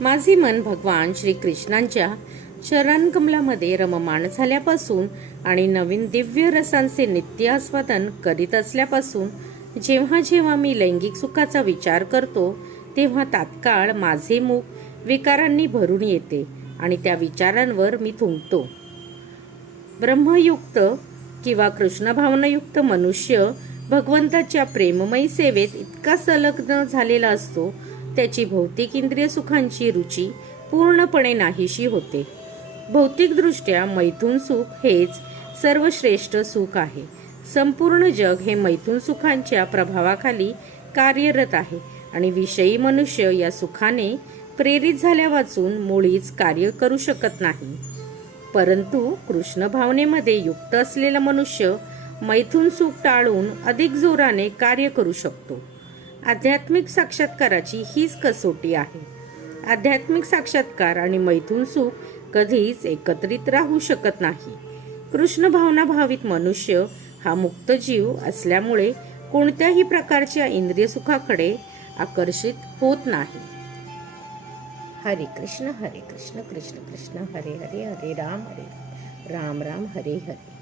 माझे मन भगवान श्री कृष्णांच्या चरणकमलामध्ये रममाण झाल्यापासून आणि नवीन दिव्य रसांचे नित्य आस्वादन करीत असल्यापासून जेव्हा जेव्हा मी लैंगिक सुखाचा विचार करतो तेव्हा तात्काळ माझे मुख विकारांनी भरून येते आणि त्या विचारांवर मी थुंकतो. ब्रह्मयुक्त किंवा कृष्णभावनायुक्त मनुष्य भगवंताच्या प्रेममयी सेवेत इतका संलग्न झालेला असतो त्याची भौतिक इंद्रिय सुखांची रुची पूर्णपणे नाहीशी होते. भौतिकदृष्ट्या मैथून सुख हेच सर्वश्रेष्ठ सुख आहे. संपूर्ण जग हे मैथून सुखांच्या प्रभावाखाली कार्यरत आहे आणि विषयी मनुष्य या सुखाने प्रेरित झाल्या वाचून मुळीच कार्य करू शकत नाही. परंतु कृष्ण भावनेमध्ये युक्त असलेला मनुष्य मैथून सुख टाळून अधिक जोराने कार्य करू शकतो. आध्यात्मिक साक्षात्काराची हीच कसोटी आहे. आध्यात्मिक साक्षात्कार आणि मैथून सुख कधीच एकत्रित राहू शकत नाही. कृष्ण भावना भावित मनुष्य हा मुक्त जीव असल्यामुळे कोणत्याही प्रकारच्या इंद्रिय सुखाकडे आकर्षित होत नाही. हरे कृष्ण हरे कृष्ण कृष्ण कृष्ण हरे हरे हरे राम हरे राम राम हरे हरे.